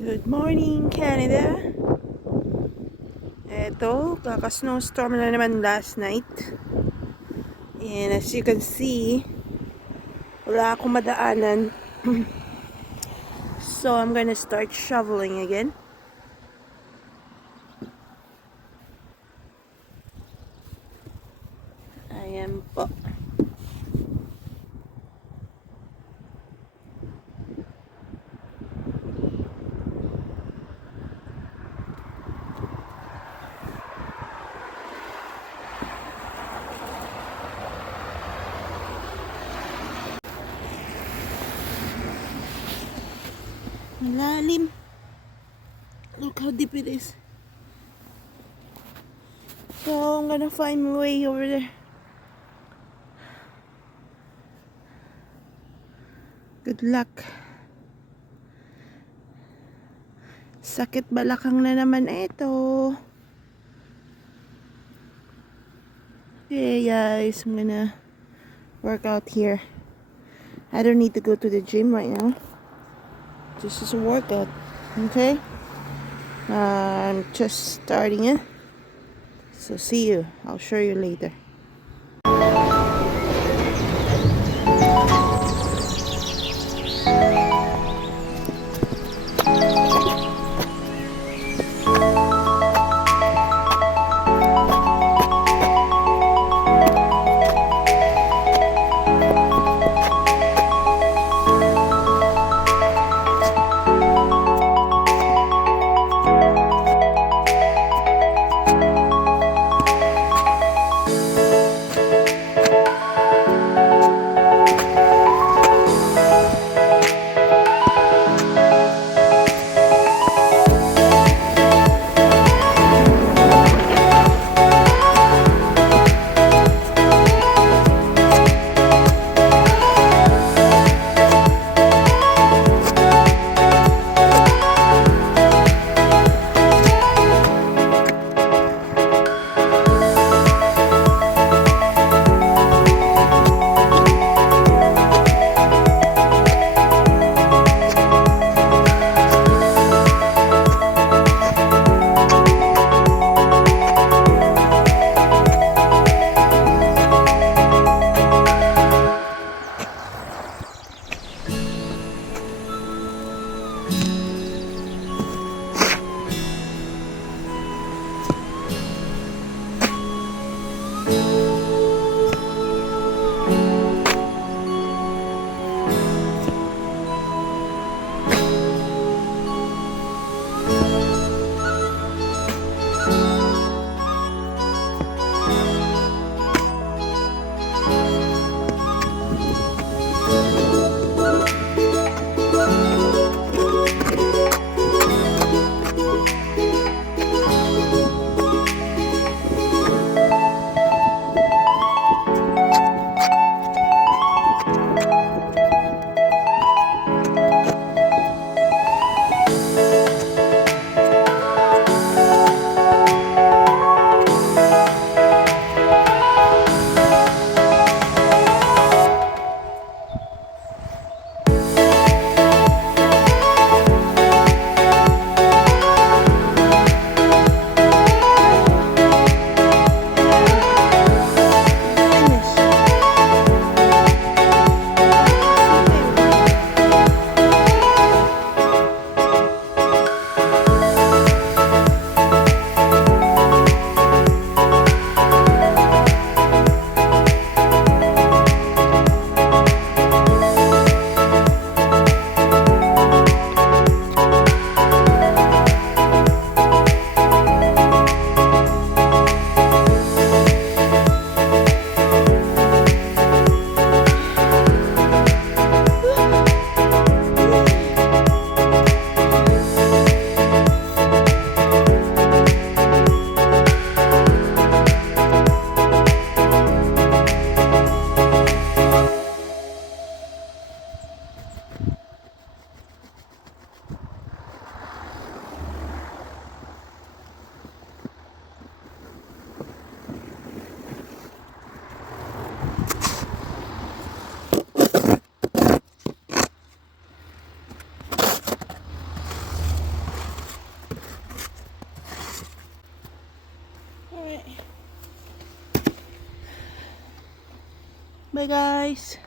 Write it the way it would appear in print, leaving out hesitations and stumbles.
Good morning, Canada. Eto, kaka-snowstorm na naman last night. And as you can see, wala akong madaanan. So I'm gonna start shoveling again. Ayan po. Malalim. Look how deep it is. So I'm gonna find my way over there. Good luck. Sakit balakang na naman ito. Okay guys, I'm gonna work out here. I don't need to go to the gym right now. This is a workout. Okay? I'm just starting it. So see you. I'll show you later. Bye guys.